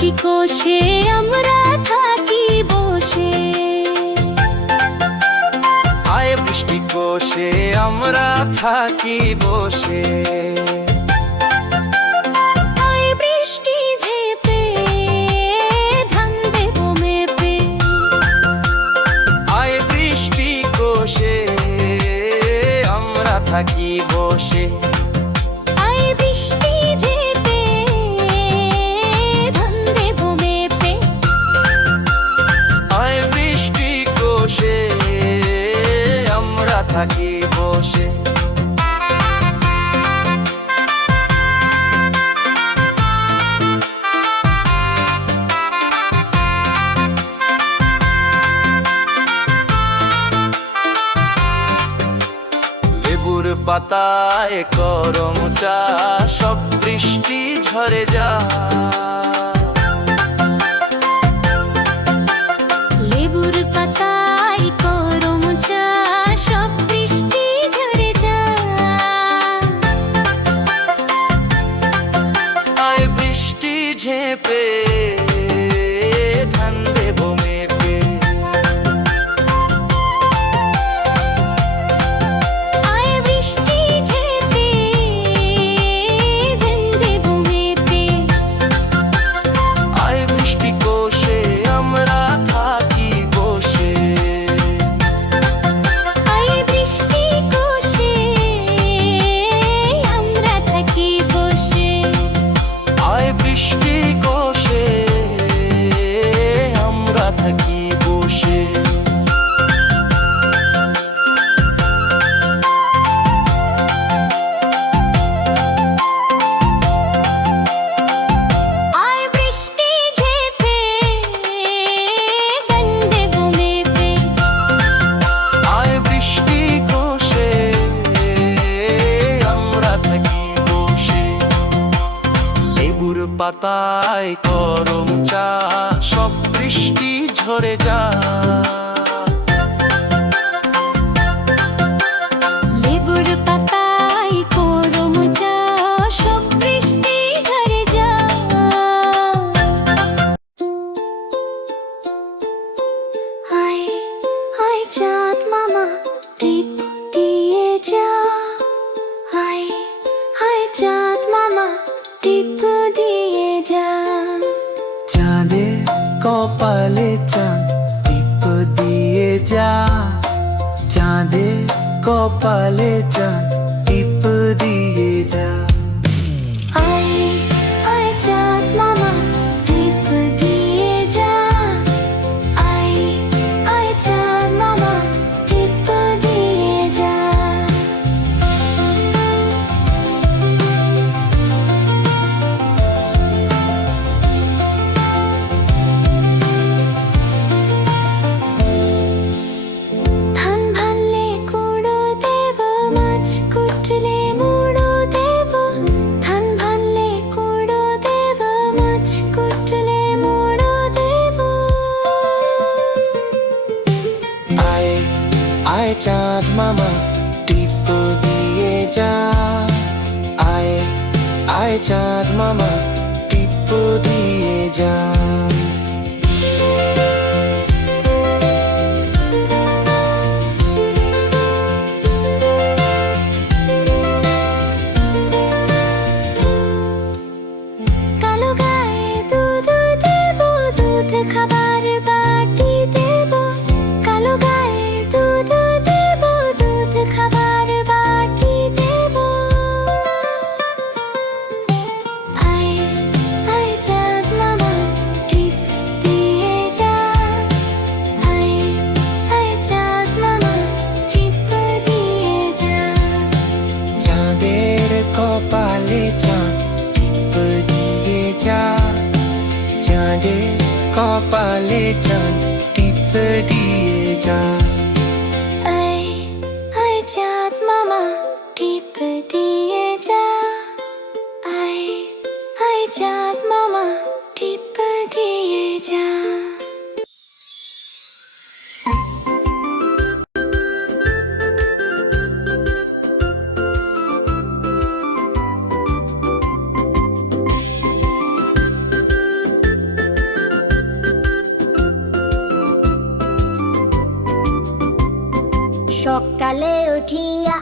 মিষ্টি কোষে আমরা থাকি বসে। আয় বৃষ্টি কোষে আমরা থাকি বসে। থাকি বসে। লেবুর পাতায় করম চা সব বৃষ্টি ঝরে যায়। पे Kalechan, Tipadi. সকালে উঠিয়া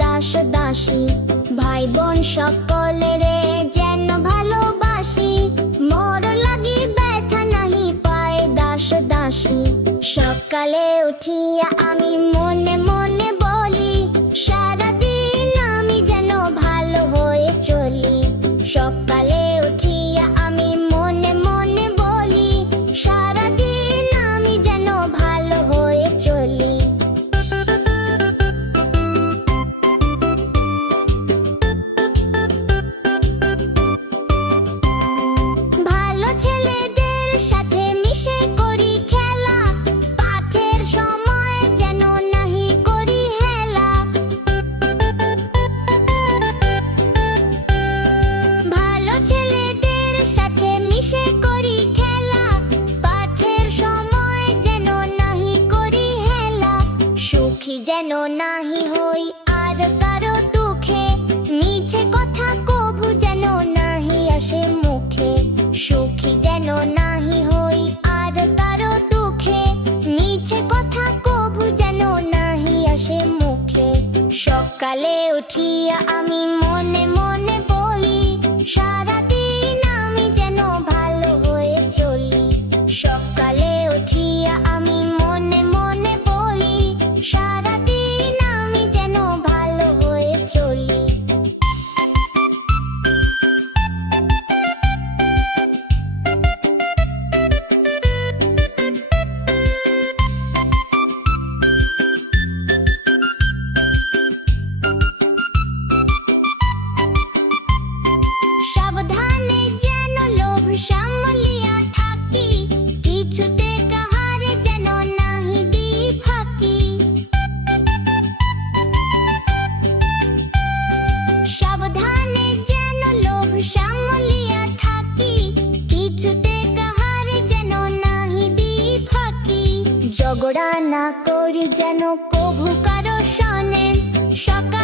দাস দাসী। ভাই বোন সকলে যেন ভালোবাসি, মোর লাগি ব্যথা নাহি, পায় দাস দাসী। সকালে উঠিয়া আমি যেন নাহি হই আর কারও দুঃখে। মিছে কথা কভু যেন নাহি আসে মুখে। সুখী যেন নাহি হই আর কারও দুঃখে। মিছে কথা কভু যেন নাহি আসে মুখে। সকালে উঠিয়া ঝগড়া না করি যেন কভু কারও সনে। সকাল